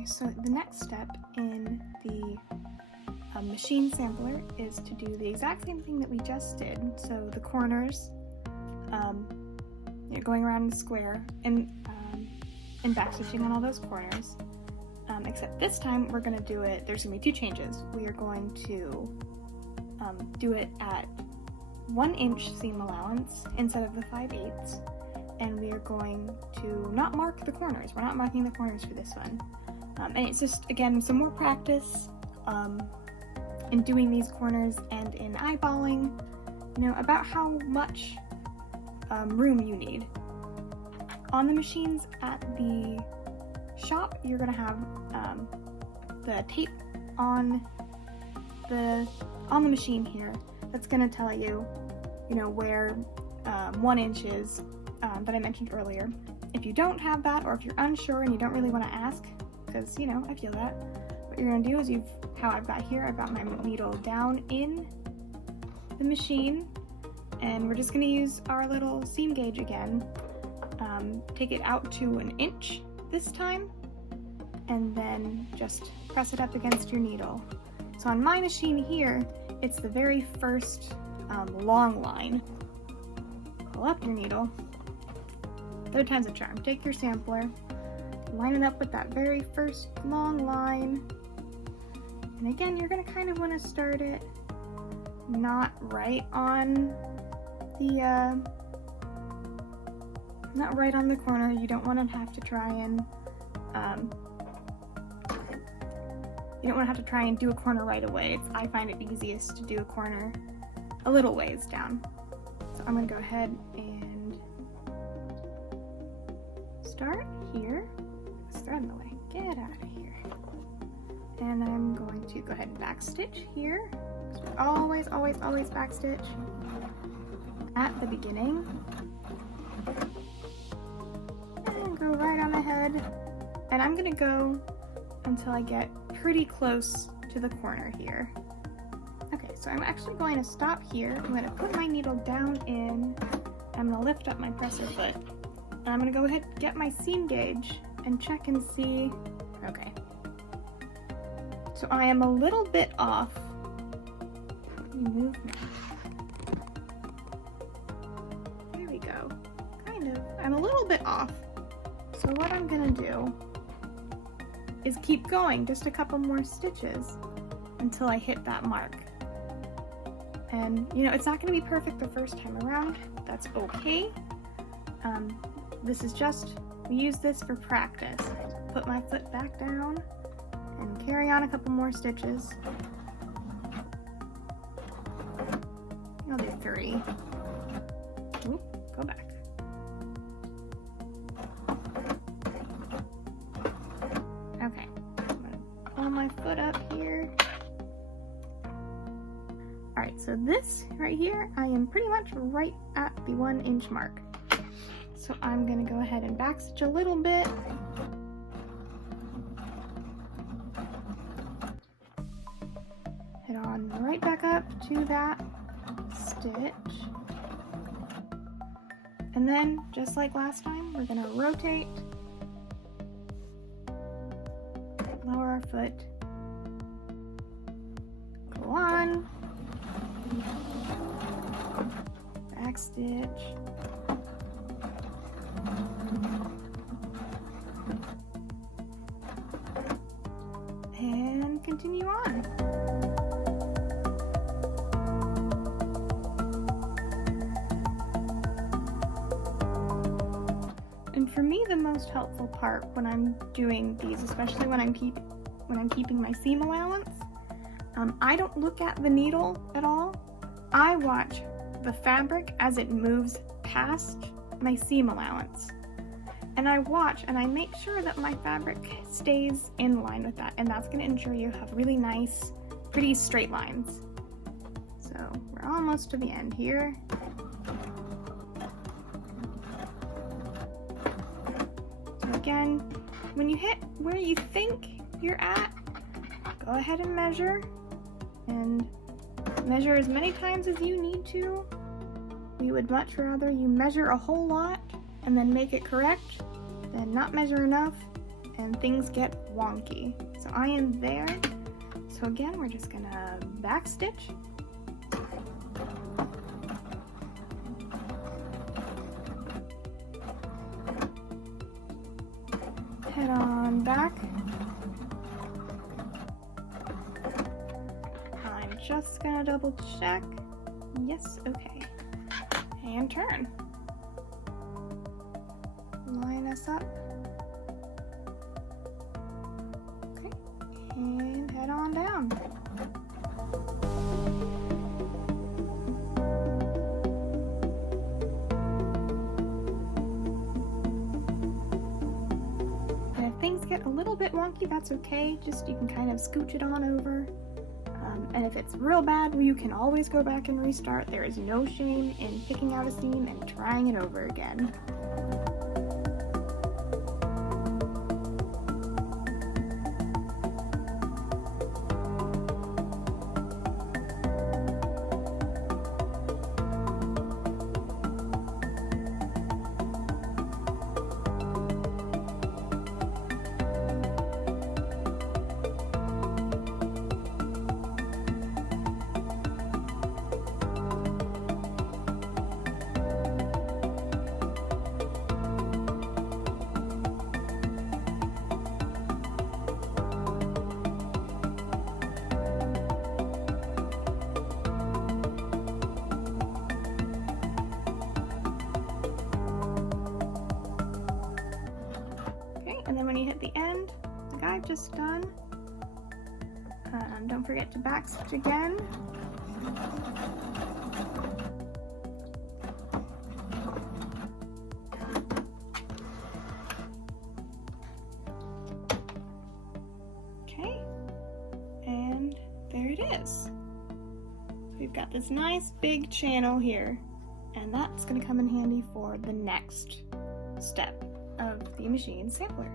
Okay, so the next step in the machine sampler is to do the exact same thing that we just did. So the corners, you're going around the square and backstitching on all those corners. Except this time we're going to do it, there's going to be two changes. We are going to do it at 1 inch seam allowance instead of the 5/8, and we are going to not mark the corners. We're not marking the corners for this one. And it's just, again, some more practice in doing these corners and in eyeballing, you know, about how much room you need. On the machines at the shop, you're going to have the tape on the machine here that's going to tell you, you know, where 1 inch is that I mentioned earlier. If you don't have that, or if you're unsure and you don't really want to ask, because, you know, I feel that, what you're going to do is how I've got here, I've got my needle down in the machine, and we're just going to use our little seam gauge again. Take it out to 1 inch this time, and then just press it up against your needle. So on my machine here, it's the very first long line. Pull up your needle. 3rd time's a charm. Take your sampler, line it up with that very first long line. And again, you're going to kind of want to start it not right on the corner. You don't want to have to try and do a corner right away. I find it easiest to do a corner a little ways down. So I'm going to go ahead and start here. It's thread in the way. Get out of here. And I'm going to go ahead and backstitch here. So always backstitch at the beginning. And go right on ahead. And I'm going to go until I get pretty close to the corner here. Okay, so I'm actually going to stop here. I'm going to put my needle down in. I'm going to lift up my presser foot. And I'm going to go ahead and get my seam gauge and check and see. Okay. So I am a little bit off. Move now. There we go. Kind of. I'm a little bit off. So what I'm going to do is keep going just a couple more stitches until I hit that mark. And you know, it's not going to be perfect the first time around. That's okay. This is just, we use this for practice. Put my foot back down and carry on a couple more stitches. I'll do 3. Oop, go back. Okay, I'm gonna pull my foot up here. Alright, so this right here, I am pretty much right at the 1 inch mark. So I'm gonna go ahead and backstitch a little bit. Head on right back up to that stitch. And then, just like last time, we're gonna rotate, lower our foot, go on, back stitch, and continue on. And for me, the most helpful part when I'm doing these, especially when I'm keeping my seam allowance, I don't look at the needle at all. I watch the fabric as it moves past my seam allowance. And I watch and I make sure that my fabric stays in line with that, and that's going to ensure you have really nice, pretty straight lines. So we're almost to the end here. So again, when you hit where you think you're at, go ahead and measure as many times as you need to. We would much rather you measure a whole lot and then make it correct than not measure enough and things get wonky. So I am there. So again, we're just gonna back stitch. Head on back. I'm just gonna double check. Yes, okay. And turn. Line us up. Okay, and head on down. And if things get a little bit wonky, that's okay. Just you can kind of scooch it on over. And if it's real bad, you can always go back and restart. There is no shame in picking out a seam and trying it over again. And then when you hit the end, like I've just done, don't forget to backstitch again. Okay, and there it is. We've got this nice big channel here, and that's going to come in handy for the next step of the machine sampler.